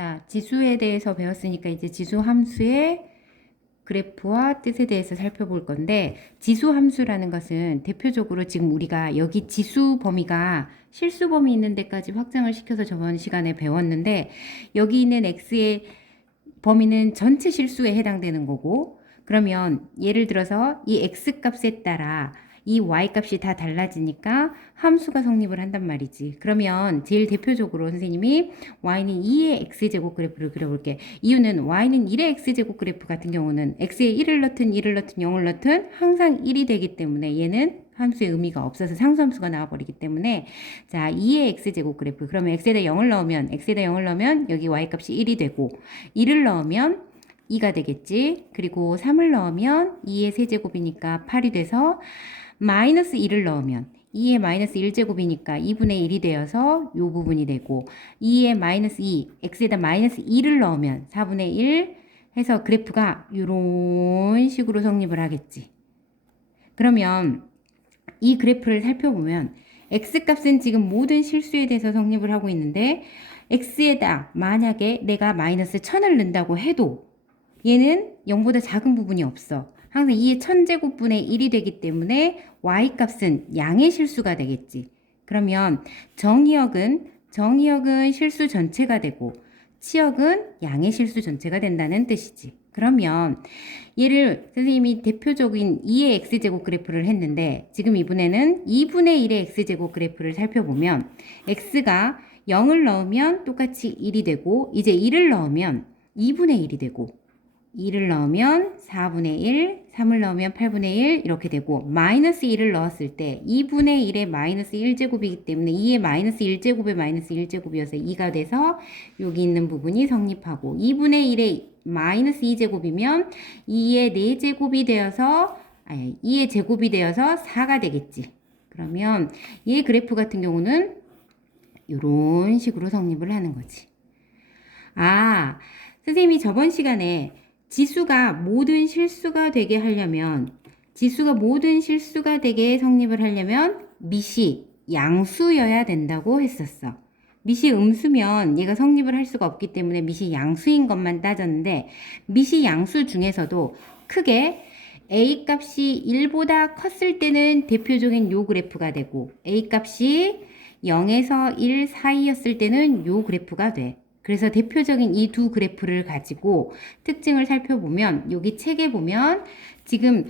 자, 지수에 대해서 배웠으니까 이제 지수 함수의 그래프와 뜻에 대해서 살펴볼 건데, 지수 함수라는 것은 대표적으로 지금 우리가 여기 지수 범위가 실수 범위 있는 데까지 확장을 시켜서 저번 시간에 배웠는데, 여기 있는 x의 범위는 전체 실수에 해당되는 거고, 그러면 예를 들어서 이 x 값에 따라 이 y값이 다 달라지니까 함수가 성립을 한단 말이지. 그러면 제일 대표적으로 선생님이 y는 2의 x제곱 그래프를 그려볼게. 이유는 y는 1의 x제곱 그래프 같은 경우는 x에 1을 넣든 2를 넣든 0을 넣든 항상 1이 되기 때문에 얘는 함수의 의미가 없어서 상수함수가 나와버리기 때문에, 자, 2의 x제곱 그래프. 그러면 x에다 0을 넣으면 여기 y값이 1이 되고, 1을 넣으면 2가 되겠지. 그리고 3을 넣으면 2의 세제곱이니까 8이 돼서, 마이너스 1을 넣으면 2의 마이너스 1제곱이니까 2분의 1이 되어서 요 부분이 되고, 2의 마이너스 2, x에다 마이너스 2를 넣으면 4분의 1 해서 그래프가 이런 식으로 성립을 하겠지. 그러면 이 그래프를 살펴보면 x값은 지금 모든 실수에 대해서 성립을 하고 있는데, x에다 만약에 내가 마이너스 1000을 넣는다고 해도 얘는 0보다 작은 부분이 없어. 항상 2의 1000제곱분의 1이 되기 때문에 y값은 양의 실수가 되겠지. 그러면 정의역은 실수 전체가 되고 치역은 양의 실수 전체가 된다는 뜻이지. 그러면 얘를 선생님이 대표적인 2의 x제곱 그래프를 했는데, 지금 이번에는 2분의 1의 x제곱 그래프를 살펴보면 x가 0을 넣으면 똑같이 1이 되고, 이제 1을 넣으면 2분의 1이 되고, 2를 넣으면 4분의 1, 3을 넣으면 8분의 1 이렇게 되고, 마이너스 1을 넣었을 때 2분의 1의 마이너스 1제곱이기 때문에 2의 마이너스 1제곱의 마이너스 1제곱이어서 2가 돼서 여기 있는 부분이 성립하고, 2분의 1의 마이너스 2제곱이면 2의 4제곱이 되어서 2의 제곱이 되어서 4가 되겠지. 그러면 이 그래프 같은 경우는 이런 식으로 성립을 하는 거지. 아, 선생님이 저번 시간에 지수가 모든 실수가 되게 성립을 하려면 밑이 양수여야 된다고 했었어. 밑이 음수면 얘가 성립을 할 수가 없기 때문에 밑이 양수인 것만 따졌는데, 밑이 양수 중에서도 크게 a 값이 1보다 컸을 때는 대표적인 요 그래프가 되고, a 값이 0에서 1 사이였을 때는 요 그래프가 돼. 그래서 대표적인 이 두 그래프를 가지고 특징을 살펴보면, 여기 책에 보면 지금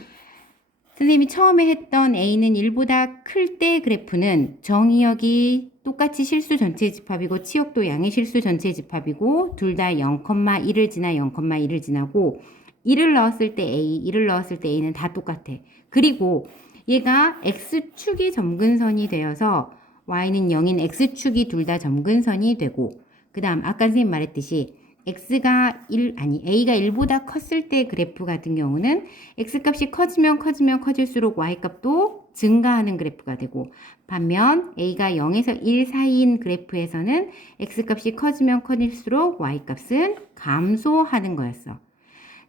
선생님이 처음에 했던 A는 1보다 클 때 그래프는 정의역이 똑같이 실수 전체 집합이고 치역도 양의 실수 전체 집합이고, 둘 다 0,1을 지나 0,1을 지나고, 1을 넣었을 때 A, 1을 넣었을 때 A는 다 똑같아. 그리고 얘가 X축이 점근선이 되어서 Y는 0인 X축이 둘 다 점근선이 되고, 그 다음 아까 선생님 말했듯이 A가 1보다 컸을 때 그래프 같은 경우는 X값이 커질수록 Y값도 증가하는 그래프가 되고, 반면 A가 0에서 1 사이인 그래프에서는 X값이 커질수록 Y값은 감소하는 거였어.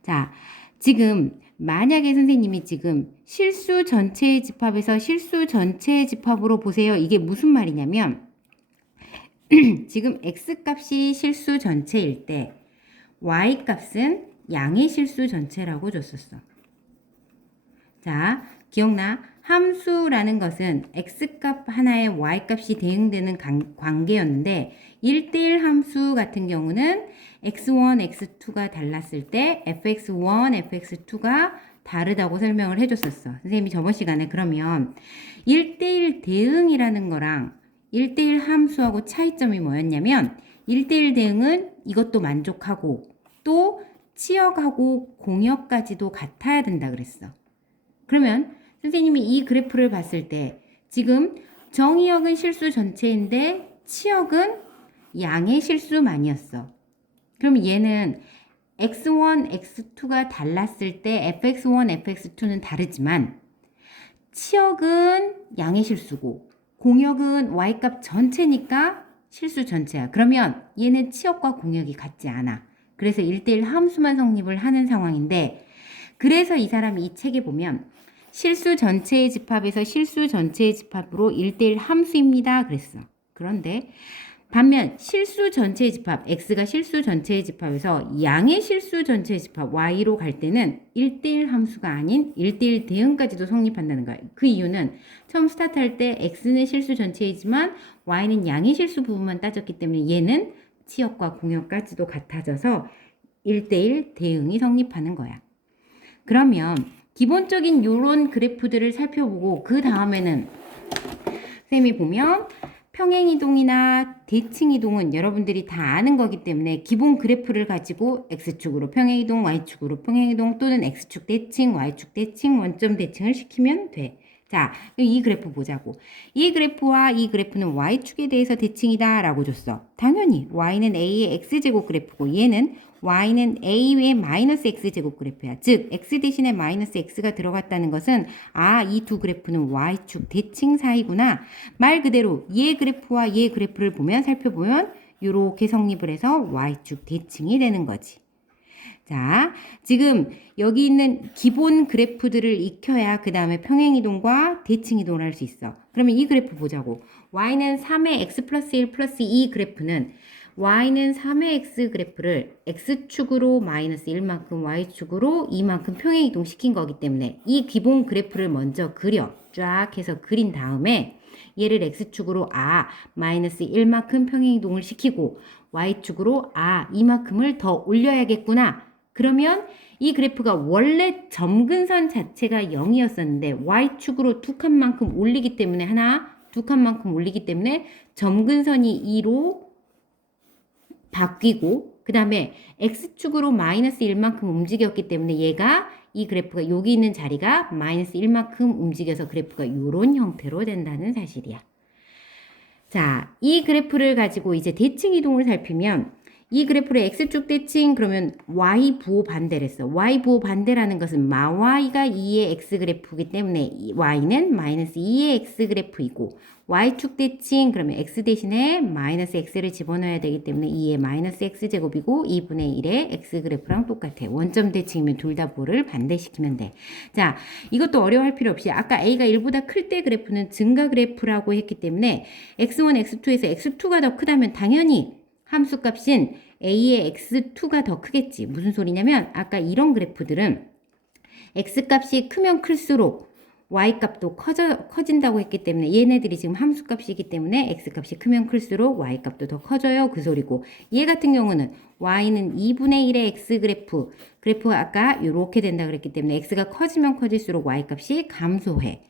자, 지금 만약에 선생님이 지금 실수 전체의 집합에서 실수 전체의 집합으로 보세요. 이게 무슨 말이냐면, 지금 x값이 실수 전체일 때 y값은 양의 실수 전체라고 줬었어. 자, 기억나? 함수라는 것은 x값 하나에 y값이 대응되는 관계였는데, 1대1 함수 같은 경우는 x1, x2가 달랐을 때 fx1, fx2가 다르다고 설명을 해줬었어. 선생님이 저번 시간에 그러면 1대1 대응이라는 거랑 1대1 함수하고 차이점이 뭐였냐면, 1대1 대응은 이것도 만족하고 또 치역하고 공역까지도 같아야 된다 그랬어. 그러면 선생님이 이 그래프를 봤을 때 지금 정의역은 실수 전체인데 치역은 양의 실수만이었어. 그럼 얘는 x1, x2가 달랐을 때 fx1, fx2는 다르지만 치역은 양의 실수고 공역은 y값 전체니까 실수 전체야. 그러면 얘는 치역과 공역이 같지 않아. 그래서 1대1 함수만 성립을 하는 상황인데, 그래서 이 사람이 이 책에 보면 실수 전체의 집합에서 실수 전체의 집합으로 1대1 함수입니다 그랬어. 그런데 반면 실수 전체의 집합, x가 실수 전체의 집합에서 양의 실수 전체의 집합 y로 갈 때는 1대1 함수가 아닌 1대1 대응까지도 성립한다는 거예요. 그 이유는 처음 스타트할 때 x는 실수 전체이지만 y는 양의 실수 부분만 따졌기 때문에 얘는 치역과 공역까지도 같아져서 1대1 대응이 성립하는 거야. 그러면 기본적인 요런 그래프들을 살펴보고 그 다음에는 쌤이 보면 평행이동이나 대칭이동은 여러분들이 다 아는 거기 때문에 기본 그래프를 가지고 x축으로 평행이동, y축으로 평행이동 또는 x축 대칭, y축 대칭, 원점 대칭을 시키면 돼. 자, 이 그래프 보자고. 이 그래프와 이 그래프는 y축에 대해서 대칭이다 라고 줬어. 당연히 y는 a의 x제곱 그래프고 얘는 y는 a의 마이너스 x제곱 그래프야. 즉 x 대신에 마이너스 x가 들어갔다는 것은 이 두 그래프는 y축 대칭 사이구나. 말 그대로 얘 그래프와 얘 그래프를 보면 살펴보면 이렇게 성립을 해서 y축 대칭이 되는 거지. 자, 지금 여기 있는 기본 그래프들을 익혀야 그 다음에 평행이동과 대칭이동을 할 수 있어. 그러면 이 그래프 보자고. y는 3의 x 플러스 1 플러스 2 그래프는 y는 3의 x 그래프를 x축으로 마이너스 1만큼 y축으로 2만큼 평행이동 시킨 거기 때문에 이 기본 그래프를 먼저 그려. 쫙 해서 그린 다음에 얘를 x축으로 마이너스 1만큼 평행이동을 시키고 y축으로 이만큼을 더 올려야겠구나. 그러면 이 그래프가 원래 점근선 자체가 0이었었는데 y축으로 두 칸만큼 올리기 때문에 두 칸만큼 올리기 때문에 점근선이 2로 바뀌고 그 다음에 x축으로 마이너스 1만큼 움직였기 때문에 얘가 이 그래프가 여기 있는 자리가 마이너스 1만큼 움직여서 그래프가 이런 형태로 된다는 사실이야. 자, 이 그래프를 가지고 이제 대칭 이동을 살피면 이 그래프를 x축 대칭 그러면 y 부호 반대를 했어. y 부호 반대라는 것은 마y가 2의 x 그래프이기 때문에 y는 마이너스 2의 x 그래프이고 y축 대칭 그러면 x 대신에 마이너스 x를 집어넣어야 되기 때문에 2의 마이너스 x제곱이고 2분의 1의 x 그래프랑 똑같아. 원점 대칭이면 둘 다 부호를 반대시키면 돼. 자, 이것도 어려워할 필요 없이 아까 a가 1보다 클 때 그래프는 증가 그래프라고 했기 때문에 x1, x2에서 x2가 더 크다면 당연히 함수값인 a의 x2가 더 크겠지. 무슨 소리냐면 아까 이런 그래프들은 x값이 크면 클수록 y값도 커진다고 했기 때문에 얘네들이 지금 함수값이기 때문에 x값이 크면 클수록 y값도 더 커져요. 그 소리고 얘 같은 경우는 y는 2분의 1의 x 그래프가 아까 이렇게 된다 그랬기 때문에 x가 커지면 커질수록 y값이 감소해.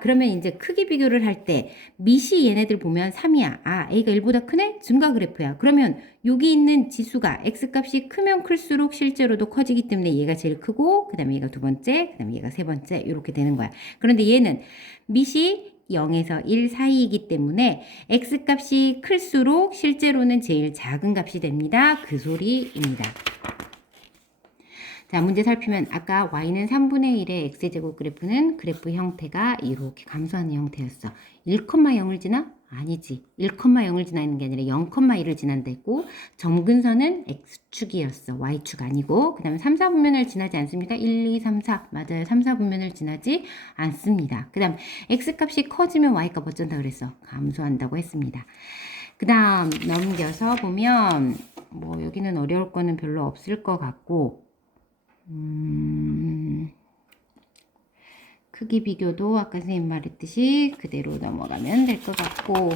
그러면 이제 크기 비교를 할 때 밑이 얘네들 보면 3이야. a가 1보다 크네? 증가 그래프야. 그러면 여기 있는 지수가 x값이 크면 클수록 실제로도 커지기 때문에 얘가 제일 크고 그 다음에 얘가 두 번째, 그 다음에 얘가 세 번째 이렇게 되는 거야. 그런데 얘는 밑이 0에서 1 사이이기 때문에 x값이 클수록 실제로는 제일 작은 값이 됩니다. 그 소리입니다. 자, 문제 살피면 아까 y는 3분의 1의 x제곱 그래프는 그래프 형태가 이렇게 감소하는 형태였어. 1,0을 지나? 아니지. 1,0을 지나는 게 아니라 0,1을 지난다 했고 점근선은 x축이었어. y축 아니고 그 다음에 3, 4분면을 지나지 않습니까? 1, 2, 3, 4 맞아요. 3, 4분면을 지나지 않습니다. 그 다음 x값이 커지면 y값 어쩐다 그랬어? 감소한다고 했습니다. 그 다음 넘겨서 보면 뭐 여기는 어려울 거는 별로 없을 것 같고 크기 비교도 아까 선생님 말했듯이 그대로 넘어가면 될 것 같고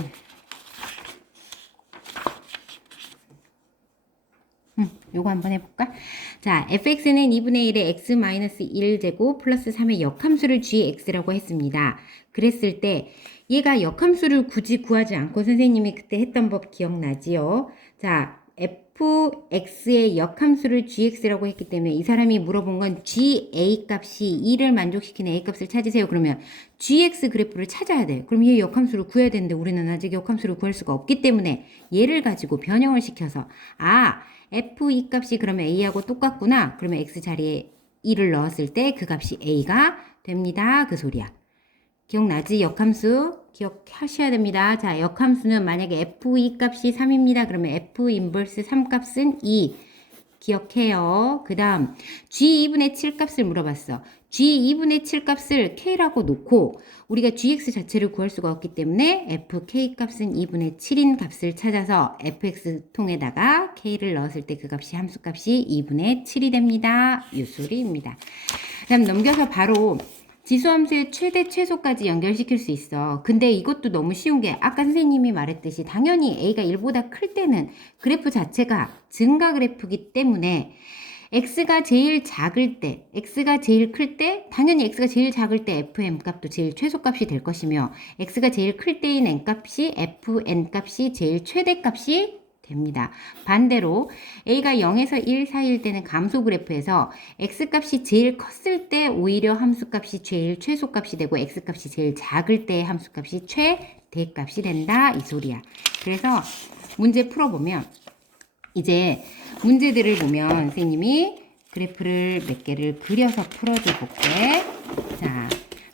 요거 한번 해볼까? 자, fx는 2분의 1의 x-1제곱 플러스 3의 역함수를 gx라고 했습니다. 그랬을 때 얘가 역함수를 굳이 구하지 않고 선생님이 그때 했던 법 기억나지요? 자, fx의 역함수를 gx라고 했기 때문에 이 사람이 물어본 건 ga 값이 2를 만족시키는 a 값을 찾으세요. 그러면 gx 그래프를 찾아야 돼. 그럼 얘 역함수를 구해야 되는데 우리는 아직 역함수를 구할 수가 없기 때문에 얘를 가지고 변형을 시켜서 f2 값이 그러면 a하고 똑같구나. 그러면 x 자리에 2를 넣었을 때 그 값이 a가 됩니다. 그 소리야. 기억나지? 역함수 기억하셔야 됩니다. 자, 역함수는 만약에 f2 값이 3입니다. 그러면 f 인버스 3 값은 2 기억해요. 그 다음 g2분의 7 값을 물어봤어. g2분의 7 값을 k라고 놓고 우리가 gx 자체를 구할 수가 없기 때문에 fk 값은 2분의 7인 값을 찾아서 fx 통에다가 k를 넣었을 때 그 값이 함수값이 2분의 7이 됩니다. 이 소리입니다. 그다음 넘겨서 바로 지수함수의 최대 최소까지 연결시킬 수 있어. 근데 이것도 너무 쉬운 게 아까 선생님이 말했듯이 당연히 a가 1보다 클 때는 그래프 자체가 증가 그래프이기 때문에 x가 제일 작을 때, x가 제일 클 때, 당연히 x가 제일 작을 때 fm 값도 제일 최소값이 될 것이며 x가 제일 클 때인 n 값이 fn 값이 제일 최대값이 됩니다. 반대로 a가 0에서 1 사이일 때는 감소 그래프에서 x값이 제일 컸을 때 오히려 함수값이 제일 최소값이 되고 x값이 제일 작을 때 함수값이 최대값이 된다 이 소리야. 그래서 문제 풀어보면 이제 문제들을 보면 선생님이 그래프를 몇 개를 그려서 풀어줘 볼게. 자,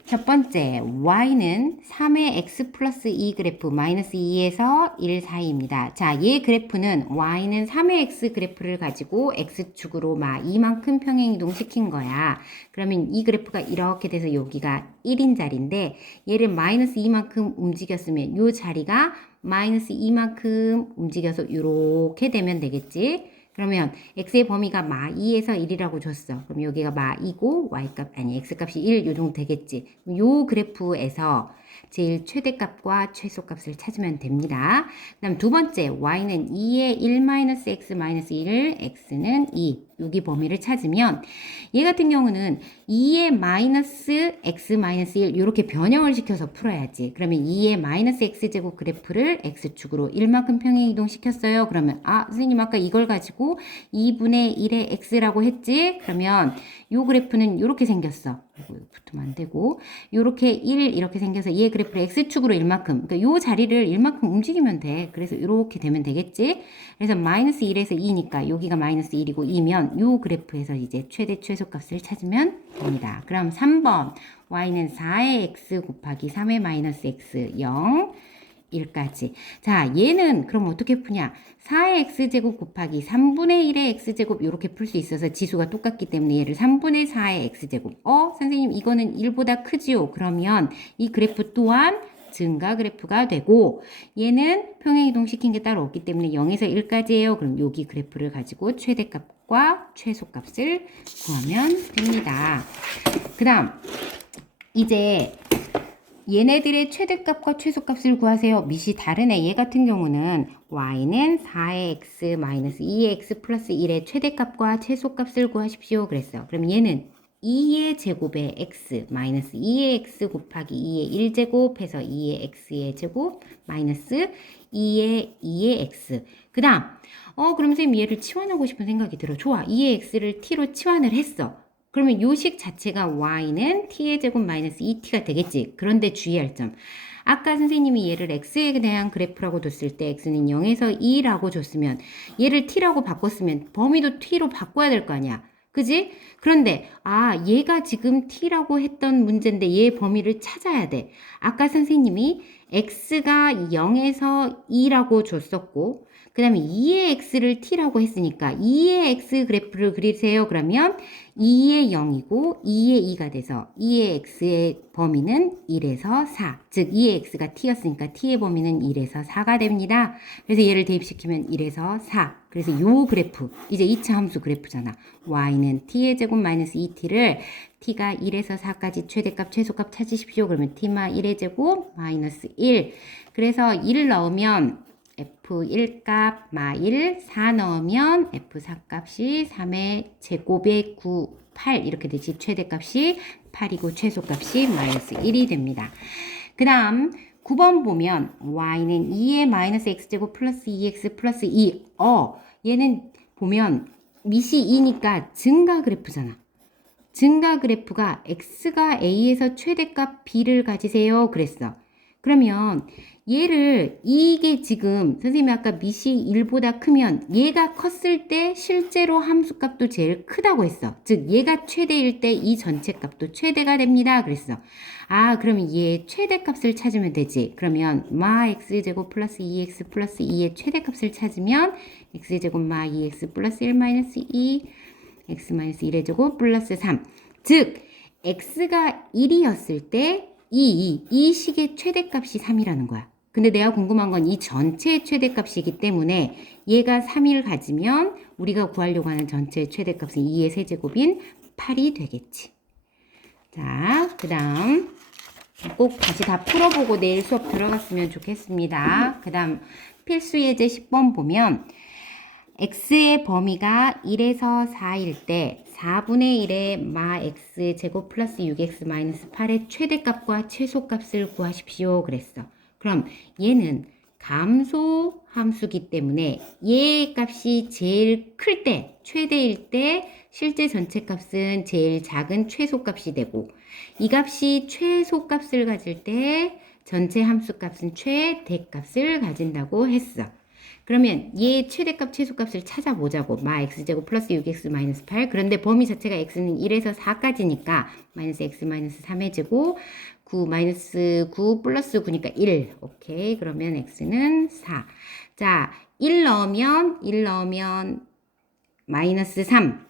첫 번째 y는 3의 x 플러스 2 그래프 마이너스 2에서 1 사이입니다. 자, 얘 그래프는 y는 3의 x 그래프를 가지고 x축으로 막 이만큼 평행이동 시킨 거야. 그러면 이 그래프가 이렇게 돼서 여기가 1인 자리인데 얘를 마이너스 2만큼 움직였으면 요 자리가 마이너스 2만큼 움직여서 이렇게 되면 되겠지. 그러면 x의 범위가 마 2에서 1이라고 줬어. 그럼 여기가 마 2고 y값 아니 x값이 1 요 정도 되겠지. 요 그래프에서 제일 최대값과 최소값을 찾으면 됩니다. 그다음 두 번째 y는 2의 1-x-1 x는 2 여기 범위를 찾으면 얘 같은 경우는 2의 마이너스 x-1 이렇게 변형을 시켜서 풀어야지. 그러면 2의 마이너스 x제곱 그래프를 x축으로 1만큼 평행 이동시켰어요. 그러면 선생님 아까 이걸 가지고 2분의 1의 x라고 했지? 그러면 요 그래프는 이렇게 생겼어. 이거 붙으면 안 되고 요렇게 1 이렇게 생겨서 얘 그래프를 x축으로 1만큼 그러니까 요 자리를 1만큼 움직이면 돼. 그래서 이렇게 되면 되겠지? 그래서 마이너스 1에서 2니까 여기가 마이너스 1이고 2면 요 그래프에서 이제 최대 최소값을 찾으면 됩니다. 그럼 3번 y는 4의 x 곱하기 3의 마이너스 x 0 1까지. 자, 얘는 그럼 어떻게 푸냐? 4의 x제곱 곱하기 3분의 1의 x제곱 이렇게 풀 수 있어서 지수가 똑같기 때문에 얘를 3분의 4의 x제곱. 선생님 이거는 1보다 크지요? 그러면 이 그래프 또한 증가 그래프가 되고 얘는 평행이동 시킨 게 따로 없기 때문에 0에서 1까지예요. 그럼 여기 그래프를 가지고 최대값과 최소값을 구하면 됩니다. 그 다음 이제 얘네들의 최대값과 최소값을 구하세요. 밑이 다르네. 얘 같은 경우는 y는 4의 x 마이너스 2의 x 플러스 1의 최대값과 최소값을 구하십시오. 그랬어요. 그럼 얘는 2의 제곱에 x 마이너스 2의 x 곱하기 2의 1제곱 해서 2의 x의 제곱 마이너스 2의 x. 그 다음 그럼 선생님 얘를 치환하고 싶은 생각이 들어. 좋아. 2의 x를 t로 치환을 했어. 그러면 요식 자체가 y는 t의 제곱 마이너스 2t가 되겠지. 그런데 주의할 점. 아까 선생님이 얘를 x에 대한 그래프라고 뒀을 때 x는 0에서 2라고 줬으면 얘를 t라고 바꿨으면 범위도 t로 바꿔야 될 거 아니야. 그지? 그런데 얘가 지금 t라고 했던 문제인데 얘 범위를 찾아야 돼. 아까 선생님이 x가 0에서 2라고 줬었고 그 다음에 2의 x를 t라고 했으니까 2의 x 그래프를 그리세요. 그러면 2의 0이고 2의 2가 돼서 2의 x의 범위는 1에서 4. 즉 2의 x가 t였으니까 t의 범위는 1에서 4가 됩니다. 그래서 얘를 대입시키면 1에서 4. 그래서 요 그래프, 이제 2차 함수 그래프잖아. y는 t의 제곱 마이너스 2t를 t가 1에서 4까지 최대값, 최소값 찾으십시오. 그러면 t마 1의 제곱 마이너스 1. 그래서 1 넣으면 f1 값 마 1, 4 넣으면 f4 값이 3의 제곱에 9, 8 이렇게 되지. 최대값이 8이고 최소값이 마이너스 1이 됩니다. 그 다음 9번 보면 y는 2의 마이너스 x제곱 플러스 2x 플러스 2. 얘는 보면 밑이 2니까 증가 그래프잖아. 증가 그래프가 x가 a에서 최대값 b를 가지세요. 그랬어. 그러면 얘를 이게 지금 선생님이 아까 밑이 1보다 크면 얘가 컸을 때 실제로 함수값도 제일 크다고 했어. 즉 얘가 최대일 때 이 전체 값도 최대가 됩니다. 그랬어. 그러면 얘 최대값을 찾으면 되지. 그러면 마 x제곱 플러스 2x 플러스 2의 최대값을 찾으면 x제곱 마 2x 플러스 1 마이너스 2 x 마이너스 1의 제곱 플러스 3. 즉 x가 1이었을 때 이 식의 최대값이 3이라는 거야. 근데 내가 궁금한 건 이 전체의 최대값이기 때문에 얘가 3을 가지면 우리가 구하려고 하는 전체의 최대값은 2의 세제곱인 8이 되겠지. 자, 그 다음 꼭 다시 다 풀어보고 내일 수업 들어갔으면 좋겠습니다. 그 다음 필수 예제 10번 보면 x의 범위가 1에서 4일 때 4분의 1의 마 x 제곱 플러스 6x 마이너스 8의 최대값과 최소값을 구하십시오. 그랬어. 그럼 얘는 감소 함수기 때문에 얘의 값이 제일 클 때, 최대일 때 실제 전체 값은 제일 작은 최소값이 되고 이 값이 최소값을 가질 때 전체 함수 값은 최대값을 가진다고 했어. 그러면 얘 최대값 최소값을 찾아보자고. 마 x제곱 플러스 6x 마이너스 8. 그런데 범위 자체가 x는 1에서 4까지니까 마이너스 x 마이너스 3의 제곱 9 마이너스 9 플러스 9니까 1. 오케이. 그러면 x는 4. 자, 1 넣으면 마이너스 3.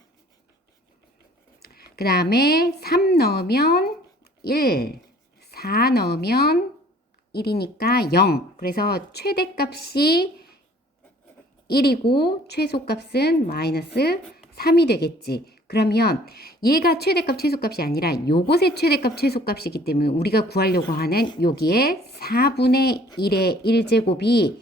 그 다음에 3 넣으면 1. 4 넣으면 1이니까 0. 그래서 최대값이 1이고 최소값은 마이너스 3이 되겠지. 그러면 얘가 최대값 최소값이 아니라 요것의 최대값 최소값이기 때문에 우리가 구하려고 하는 여기에 4분의 1의 1제곱이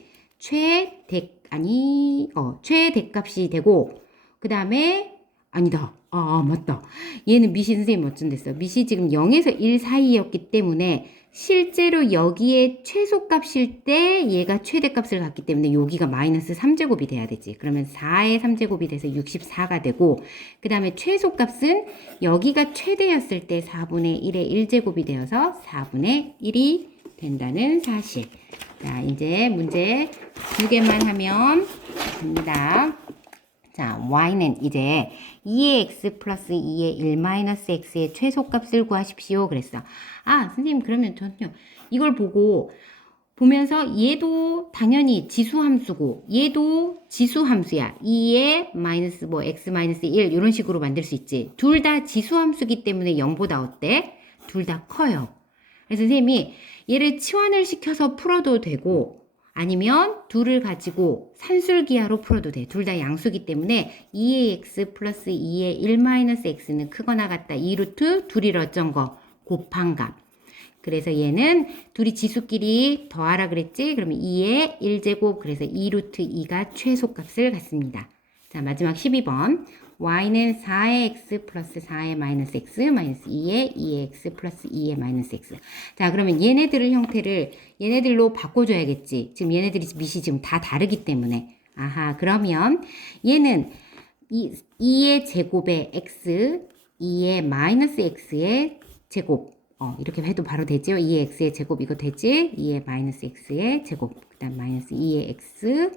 최대값이 되고 그 다음에 아니다. 맞다. 얘는 미시 선생님 어쩐댔어? 미시 지금 0에서 1 사이였기 때문에 실제로 여기에 최소값일 때 얘가 최대값을 갖기 때문에 여기가 마이너스 3제곱이 돼야 되지. 그러면 4의 3제곱이 돼서 64가 되고 그 다음에 최소값은 여기가 최대였을 때 4분의 1의 1제곱이 되어서 4분의 1이 된다는 사실. 자, 이제 문제 2개만 하면 됩니다. 자, y는 이제 2의 x 플러스 2의 1 마이너스 x의 최소값을 구하십시오. 그랬어. 선생님 그러면 저는요. 이걸 보면서 얘도 당연히 지수함수고 얘도 지수함수야. 2의 마이너스 x 마이너스 1 이런 식으로 만들 수 있지. 둘 다 지수함수기 때문에 0보다 어때? 둘 다 커요. 그래서 선생님이 얘를 치환을 시켜서 풀어도 되고 아니면 둘을 가지고 산술기하로 풀어도 돼. 둘 다 양수기 때문에 2의 x 플러스 2의 1 마이너스 x는 크거나 같다. 2루트 둘이 어쩐 거? 곱한 값. 그래서 얘는 둘이 지수끼리 더하라 그랬지? 그러면 2의 1제곱 그래서 2루트 2가 최소값을 갖습니다. 자, 마지막 12번. y는 4의 x 플러스 4의 마이너스 x 마이너스 2의 2의 x 플러스 2의 마이너스 x. 자, 그러면 얘네들의 형태를 얘네들로 바꿔줘야겠지. 지금 얘네들이 밑이 지금 다 다르기 때문에. 그러면 얘는 2의 제곱의 x, 2의 마이너스 x의 제곱. 이렇게 해도 바로 되죠. 2의 x의 제곱 이거 되지? 2의 마이너스 x의 제곱. 그 다음 마이너스 2의 x,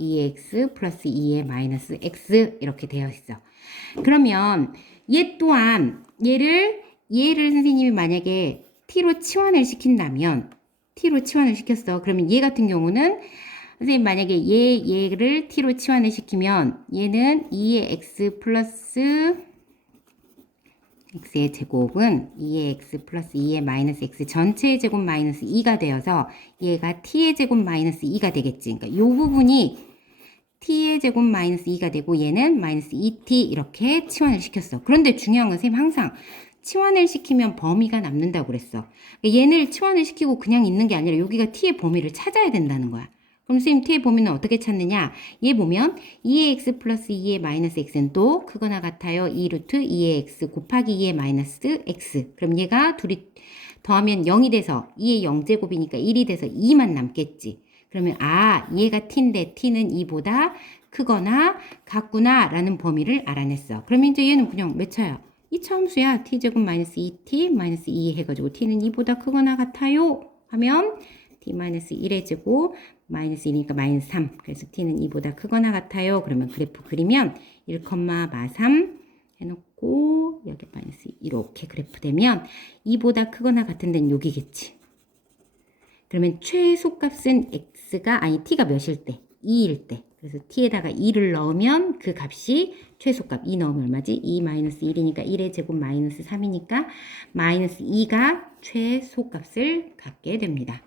2x 플러스 2의 마이너스 x 이렇게 되어 있어. 그러면 얘 또한 얘를 선생님이 만약에 t로 치환을 시킨다면 t로 치환을 시켰어. 그러면 얘 같은 경우는 선생님 만약에 얘를 t로 치환을 시키면 얘는 2의 x 플러스 x의 제곱은 2의 x 플러스 2의 마이너스 x 전체의 제곱 마이너스 2가 되어서 얘가 t의 제곱 마이너스 2가 되겠지. 그러니까 이 부분이 t의 제곱 마이너스 2가 되고 얘는 마이너스 2t 이렇게 치환을 시켰어. 그런데 중요한 건 선생님 항상 치환을 시키면 범위가 남는다고 그랬어. 그러니까 얘를 치환을 시키고 그냥 있는 게 아니라 여기가 t의 범위를 찾아야 된다는 거야. 그럼 선생님 t의 범위는 어떻게 찾느냐? 얘 보면 2의 x 플러스 2의 마이너스 x는 또 크거나 같아요. 2루트 2의 x 곱하기 2의 마이너스 x. 그럼 얘가 둘이 더하면 0이 돼서 2의 0제곱이니까 1이 돼서 2만 남겠지. 그러면 얘가 t인데 t는 2보다 크거나 같구나 라는 범위를 알아냈어. 그러면 이제 얘는 그냥 몇 차야? 2차 함수야. t제곱 마이너스 2t 마이너스 2 해가지고 t는 2보다 크거나 같아요 하면 t 마이너스 1의 제곱 마이너스 1이니까 마이너스 3. 그래서 t는 2보다 크거나 같아요. 그러면 그래프 그리면 1, 마 3 해놓고 여기 마이너스 이렇게 그래프 되면 2보다 크거나 같은 데는 여기겠지. 그러면 최소값은 t가 몇일 때? 2일 때. 그래서 t에다가 2를 넣으면 그 값이 최소값 2 넣으면 얼마지? 2 마이너스 1이니까 1의 제곱 마이너스 3이니까 마이너스 2가 최소값을 갖게 됩니다.